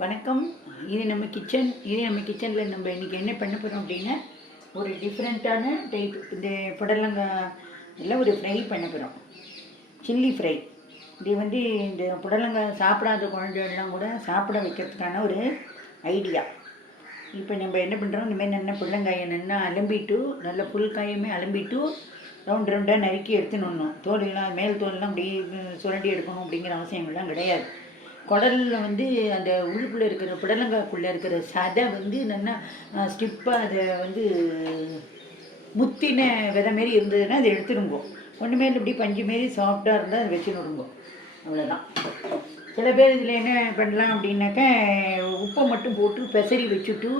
வணக்கம். இது நம்ம கிச்சன் இது நம்ம கிச்சனில் நம்ம இன்றைக்கி என்ன பண்ண போகிறோம் அப்படின்னா ஒரு டிஃப்ரெண்ட்டான டைப் இந்த புடலங்காய் எல்லாம் ஒரு ஃப்ரை பண்ண போகிறோம் சில்லி ஃப்ரை இது வந்து இந்த புடலங்காய் சாப்பிடாத குழந்தைகள்லாம் கூட சாப்பிட வைக்கிறதுக்கான ஒரு ஐடியா இப்போ நம்ம என்ன பண்ணுறோம் இந்தமாரி நல்லா புடலங்காயை நல்லா அலம்பிட்டு நல்ல புல் காயுமே அலம்பிட்டு ரவுண்ட் ரவுண்டாக நறுக்கி எடுத்துன்னு தோலெல்லாம் மேல் தோலெல்லாம் அப்படியே சுரண்டி எடுக்கணும் அப்படிங்கிற அவசியங்கள்லாம் கிடையாது. குடலில் வந்து அந்த உள்ளுக்குள்ளே இருக்கிற புடலங்காய்க்குள்ளே இருக்கிற சதை வந்து என்னென்னா ஸ்டிப்பாக அதை வந்து முத்தின விதை மாரி இருந்ததுன்னா அதை எடுத்துருங்கோ ஒன்றுமே இப்படி பஞ்சு மாரி சாஃப்டாக இருந்தால் அதை வச்சு நொடுங்கோ. அவ்வளோதான் சில பேர் இதில் என்ன பண்ணலாம் அப்படின்னாக்கா உப்பை மட்டும் போட்டு பெசரி வச்சுட்டு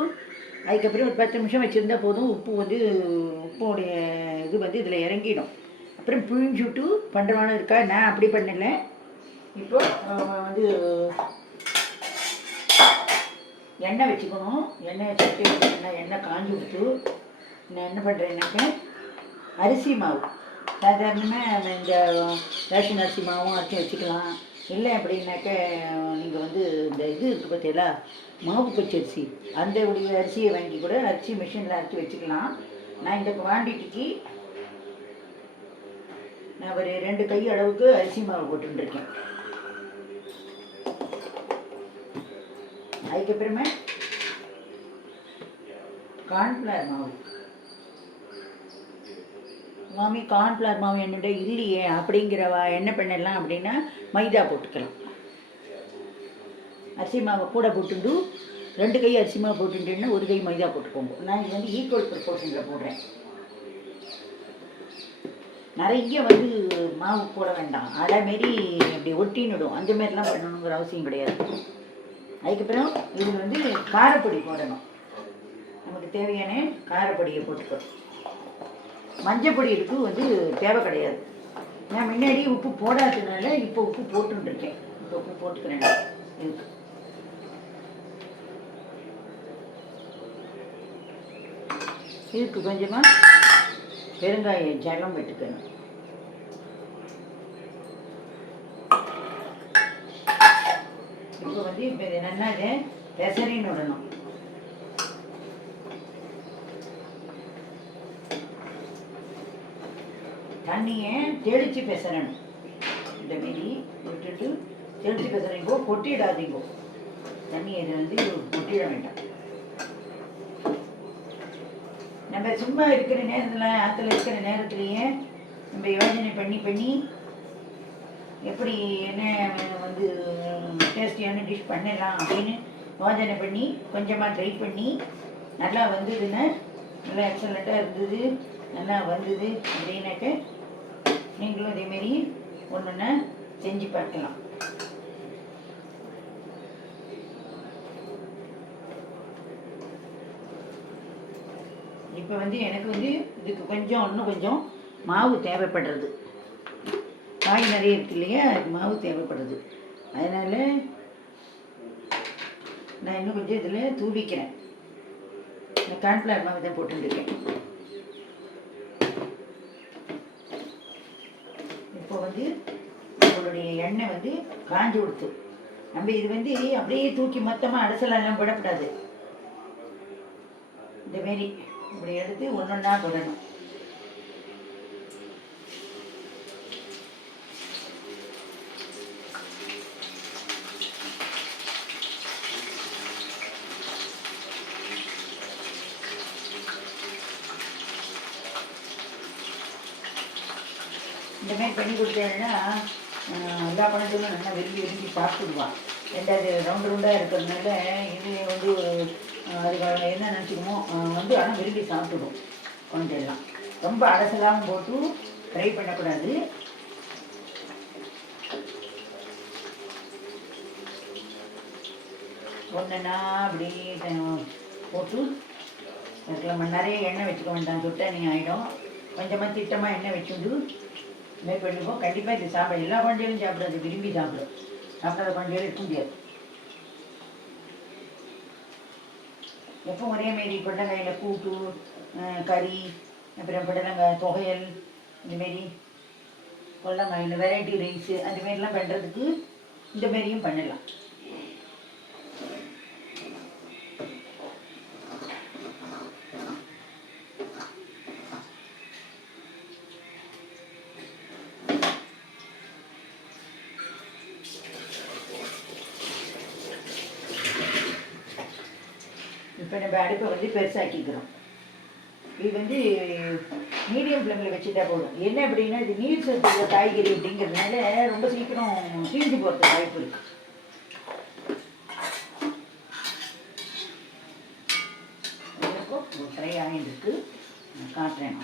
அதுக்கப்புறம் ஒரு பத்து நிமிஷம் வச்சுருந்தா போதும் உப்பு வந்து உப்போடைய இது வந்து இதில் இறங்கிடும். அப்புறம் புழிஞ்சுட்டு பண்ணுறோன்னு இருக்கா நான் அப்படி பண்ணலை. இப்போ வந்து எண்ணெய் வச்சுக்கணும். எண்ணெய் வச்சுட்டு எண்ணெய் எண்ணெய் காஞ்சி விட்டு நான் என்ன பண்ணுறேன்னாக்க அரிசி மாவு. சாதாரணமாக இந்த ரேஷன் அரிசி மாவும் அரைச்சி வச்சுக்கலாம். இல்லை அப்படின்னாக்க நீங்கள் வந்து இந்த இது இருக்குது பார்த்தீங்களா? மாவு பச்சரிசி அந்த உடைய அரிசியை வாங்கி கூட அரிசி மிஷினில் அரைச்சி வச்சுக்கலாம். நான் இந்த குவான்டிட்டிக்கு நான் ஒரு ரெண்டு கை அளவுக்கு அரிசி மாவு போட்டுருக்கேன் அதுக்கப்புறமா கார்ன்ஃப்ளவர் மாவு. மாமி கார்ன்ஃப்ளவர் மாவு என்னோட இல்லையே அப்படிங்கிறவா என்ன பண்ணலாம் அப்படின்னா மைதா போட்டுக்கலாம். அரிசி மாவை கூட போட்டுண்டு ரெண்டு கை அரிசி மாவு போட்டுட்டேன்னா ஒரு கை மைதா போட்டுக்கோங்க. நான் இது வந்து ஈக்குவல் ப்ரொபோர்ஷனில் போடுறேன். நிறைய வந்து மாவு போட வேண்டாம். அடை மாரி அப்படி ஒட்டின்னுடும். அந்த மாதிரிலாம் பண்ணணுங்கிற அவசியம் கிடையாது. அதுக்கப்புறம் இது வந்து காரப்பொடி போடணும். நமக்கு தேவையான காரப்பொடியை போட்டுக்கோ மஞ்சப்பொடி இருக்கு வந்து தேவை கிடையாது. நான் முன்னாடி உப்பு போடாததுனால இப்போ உப்பு போட்டுருக்கேன். இப்போ உப்பு போட்டுக்கிறேன். இதுக்கு. இதுக்கு கொஞ்சமாக பெருங்காய ஜலம் விட்டுக்கணும். இப்போ வந்து இப்போ இது நல்லா இது பெசரின்னு விடணும். தண்ணியை தெளித்து பெசரணும். இந்த மாரி விட்டுட்டு தெளித்து பெசறீங்கோ கொட்டிடாதீங்கோ. தண்ணியை இதை வந்து கொட்டிட வேண்டாம். நம்ம சும்மா இருக்கிற நேரத்தில் ஆற்றுல இருக்கிற நேரத்துலையே நம்ம யோஜனை பண்ணி பண்ணி எப்படி என்ன வந்து டேஸ்டியான டிஷ் பண்ணலாம் அப்படின்னு யோஜனை பண்ணி கொஞ்சமாக ட்ரை பண்ணி நல்லா வந்ததுன்னா நல்லா எக்ஸலண்ட்டாக இருந்தது நல்லா வந்தது அப்படின்னாக்க நீங்களும் இதேமாரி ஒன்று ஒன்று செஞ்சு பார்க்கலாம். இப்போ வந்து எனக்கு வந்து இதுக்கு கொஞ்சம் இன்னும் கொஞ்சம் மாவு தேவைப்படுறது. காய் நிறைய இருக்கு இல்லையா அதுக்கு மாவு தேவைப்படுது. அதனால் நான் இன்னும் கொஞ்சம் இதில் தூவிக்கிறேன். இந்த கார்ன்ஃப்ளவர் மாவு தான் போட்டுருக்கேன் இப்போ வந்து உங்களுடைய எண்ணெய் வந்து காஞ்சி கொடுத்து நம்ம இது வந்து அப்படியே தூக்கி மொத்தமாக அடைசலெல்லாம் போடக்கூடாது. இந்த மாரி இப்படி எடுத்து ஒன்று ஒன்றா போடணும். இந்த மாதிரி பண்ணி கொடுத்தேன்னா எல்லா பணத்தையும் நல்லா விரும்பி விரும்பி சாப்பிடுவான் ரெண்டாவது ரவுண்ட் ரவுண்டாக இருக்கிறதுனால இது வந்து ஆஹ், அதுக்கு என்ன நினச்சிக்குமோ வந்து ஆனால் விரும்பி சாப்பிடுவோம் கொஞ்சம் ரொம்ப அலசலாமல் போட்டு ஃப்ரை பண்ணக்கூடாது. ஒன்றுனா அப்படி போட்டு இருக்கலாம் நிறைய எண்ணெய் வச்சுக்க வேண்டாம். சுட்டணி ஆகிடும் கொஞ்சமாக திட்டமாக எண்ணெய் வச்சுட்டு மேல் கண்டிப்பாக இது சாப்பிட எல்லா குழந்தைகளும் சாப்பிடாது விரும்பி சாப்பிடும். சாப்பிடாத குழந்தைகளும் இருக்க முடியாது. எப்போ ஒரே மாரி புடலங்காயில் கூட்டு கறி அப்புறம் புடலங்காய் துவையல் இந்தமாரி புடலங்காயில் வெரைட்டி ரைஸு அந்த மாரிலாம் பண்ணுறதுக்கு இந்த மாரியும் பண்ணலாம். இப்போ நம்ம அடுப்பை வந்து பெருசாக்கிக்கிறோம். இது வந்து மீடியம் ஃப்ளேமில் வச்சுட்டா போதும். என்ன அப்படின்னா இது நீர் சத்து உள்ள காய்கறி அப்படிங்கிறதுனால ரொம்ப சீக்கிரம் தீஞ்சு போகிறது வாய்ப்பு இருக்கு. ஃப்ரை காட்டுறேன்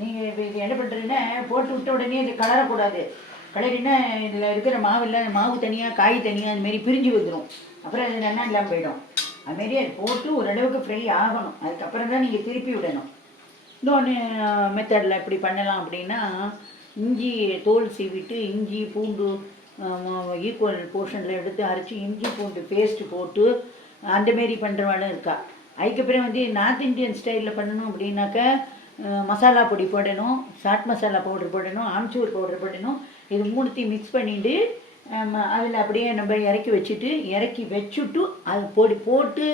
நீங்கள் இப்போ இது என்ன பண்ணுறீங்கன்னா போட்டு விட்ட உடனே இது கலரக்கூடாது. கலரினா இதில் இருக்கிற மாவெல்லாம் மாவு தனியாக காய் தனியாக அந்த மாதிரி பிரிஞ்சு வந்துடும் அப்புறம் அது நல்லா இல்லாமல் போயிடும். அதுமாரி அது போட்டு ஓரளவுக்கு ஃப்ரை ஆகணும். அதுக்கப்புறம் தான் நீங்கள் திருப்பி விடணும். இன்னொன்று மெத்தடில் இப்படி பண்ணலாம் அப்படின்னா இஞ்சி தோல் சீவிட்டு இஞ்சி பூண்டு ஈக்குவல் போர்ஷனில் எடுத்து அரைச்சி இஞ்சி பூண்டு பேஸ்ட் போட்டு அந்த மாரி பண்ணுறவாளும் இருக்கா. அதுக்கப்புறம் வந்து நார்த் இந்தியன் ஸ்டைலில் பண்ணணும் அப்படின்னாக்கா மசாலா பொடி போடணும் சாட் மசாலா பவுடர் போடணும் ஆம்ச்சூர் பவுடர் போடணும். இது மூணுத்தையும் மிக்ஸ் பண்ணிட்டு அதில் அப்படியே நம்ம இறக்கி வச்சுட்டு இறக்கி வச்சுட்டு அது போட்டு போட்டு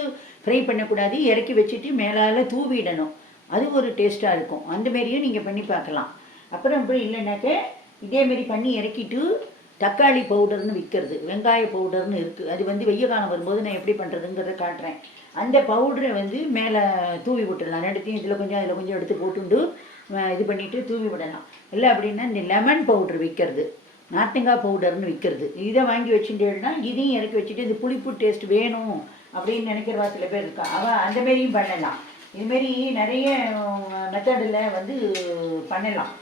ஃப்ரை பண்ணக்கூடாது. இறக்கி வச்சுட்டு மேலால் தூவிடணும். அது ஒரு டேஸ்ட்டாக இருக்கும். அந்தமாரியும் நீங்கள் பண்ணி பார்க்கலாம். அப்புறம் இப்படி இல்லைனாக்க இதேமாரி பண்ணி இறக்கிட்டு தக்காளி பவுடர்னு விற்கிறது வெங்காய பவுடர்னு இருக்குது அது வந்து வெய்ய காலம் வரும்போது நான் எப்படி பண்ணுறதுங்கிறத காட்டுறேன். அந்த பவுடரை வந்து மேலே தூவி விட்டுடலாம். ரெண்டுத்தையும் இதில் கொஞ்சம் அதில் கொஞ்சம் எடுத்து போட்டுண்டு இது பண்ணிவிட்டு தூவி விடலாம். இல்லை அப்படின்னா இந்த லெமன் பவுடர் விற்கிறது நாட்டுங்காய் பவுடர்னு விற்கிறது இதை வாங்கி வச்சுட்டேன்னா இதையும் இறக்கி வச்சுட்டு இந்த புளிப்பு டேஸ்ட் வேணும் அப்படின்னு நினைக்கிறவா சில பேர் இருக்கா? அவன் அந்த மாரியும் பண்ணலாம். இதுமாரி நிறைய மெத்தடில் வந்து பண்ணலாம்.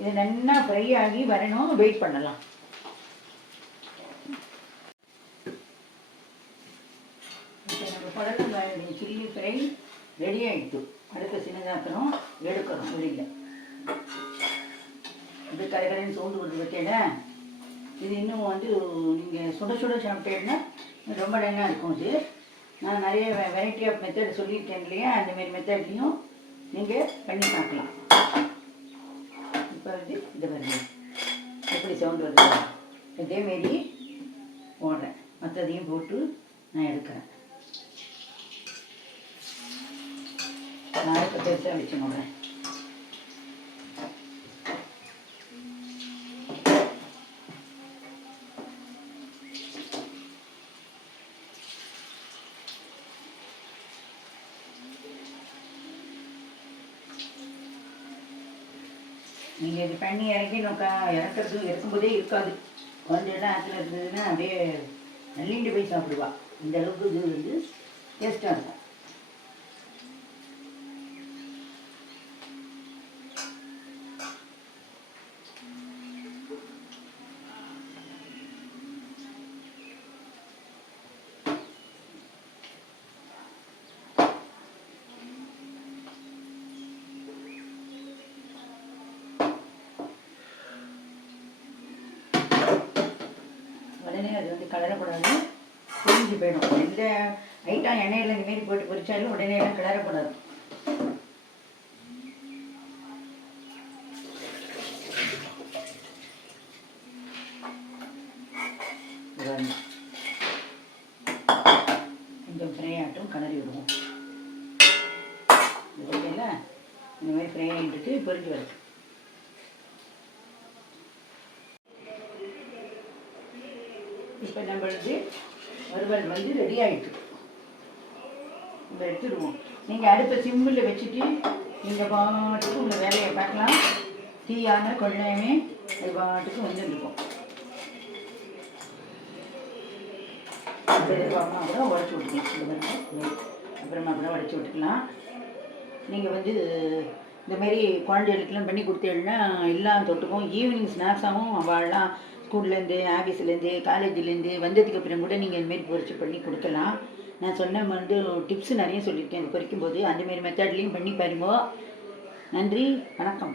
இது நல்லா ஃப்ரை ஆகி வரணும் வெயிட் பண்ணலாம். நம்ம புடலங்காய் சில்லி ஃப்ரை ரெடி ஆகிட்டு அடுத்த சின்னதாக்கணும் எடுக்கணும் வெளியில். இது கரைக்கரைன்னு சவுண்டு வருது பற்றியில இது இன்னும் வந்து நீங்கள் சுட சுட சாப்பிட்டேன்னா ரொம்ப நல்லா இருக்கும் இது. நான் நிறைய வெரைட்டி ஆஃப் மெத்தட் சொல்லியிருக்கேன் இல்லையா? அந்தமாரி மெத்தட்லையும் நீங்கள் பண்ணி பார்க்கலாம். இப்போ வந்து இது வருது எப்படி சவுண்ட் வருது இதேமாரி போடுறேன். மற்றதையும் போட்டு நான் எடுக்கிறேன். நான் இப்போ பெருசாக போடுறேன் நீங்கள் இது பண்ணி இறங்கி நோக்கா இறக்குறது இறக்கும்போதே இருக்காது. கொஞ்சம் இடம் ஆற்றுல இருந்ததுன்னா அப்படியே நல்லிண்டு போய் சாப்பிடுவா. இந்த அளவுக்கு இது வந்து டேஸ்ட்டாக இருக்கும் உடனே அது வந்து கலரக்கூடாது புரிஞ்சு போயிடும். எந்த ஐட்டம் எண்ணெயில் இந்த மாரி போட்டு பொரிச்சாலும் உடனே எல்லாம் கிளறக்கூடாது கொஞ்சம் ஃப்ரை ஆட்டும் கிளறி விடுவோம். இந்த மாதிரி ஃப்ரை ஆகிட்டு பொரிஞ்சு வருது இப்போ நம்மளுக்கு வறுவல் வந்து ரெடி ஆகிட்டு நம்ம எடுத்துடுவோம். நீங்கள் அடுப்பை சிம்மில் வச்சுட்டு நீங்கள் பாட்டுக்கு உங்கள் வேலையை பார்க்கலாம். தீயான கொள்ளையுமே அது பாட்டுக்கு வந்துருக்கும் அப்புறமா கூட உடச்சி விட்டுக்கலாம். அப்புறமா கூட உடச்சி விட்டுக்கலாம். நீங்கள் வந்து இந்த மாதிரி பண்ணி கொடுத்தேன்னா எல்லாம் தொட்டுக்கும் ஈவினிங் ஸ்நாக்ஸாகவும் அவள்லாம் ஸ்கூல்லேருந்து ஆஃபீஸ்லேருந்து காலேஜ்லேருந்து வந்ததுக்கு அப்புறம் கூட நீங்கள் இந்தமாரி பொரிச்சு பண்ணி கொடுக்கலாம். நான் சொன்ன வந்து டிப்ஸ் நிறைய சொல்லியிருக்கேன் இது பொரிக்கும் போது அந்தமாரி மெத்தட்லேயும் பண்ணி பாருங்க. நன்றி வணக்கம்.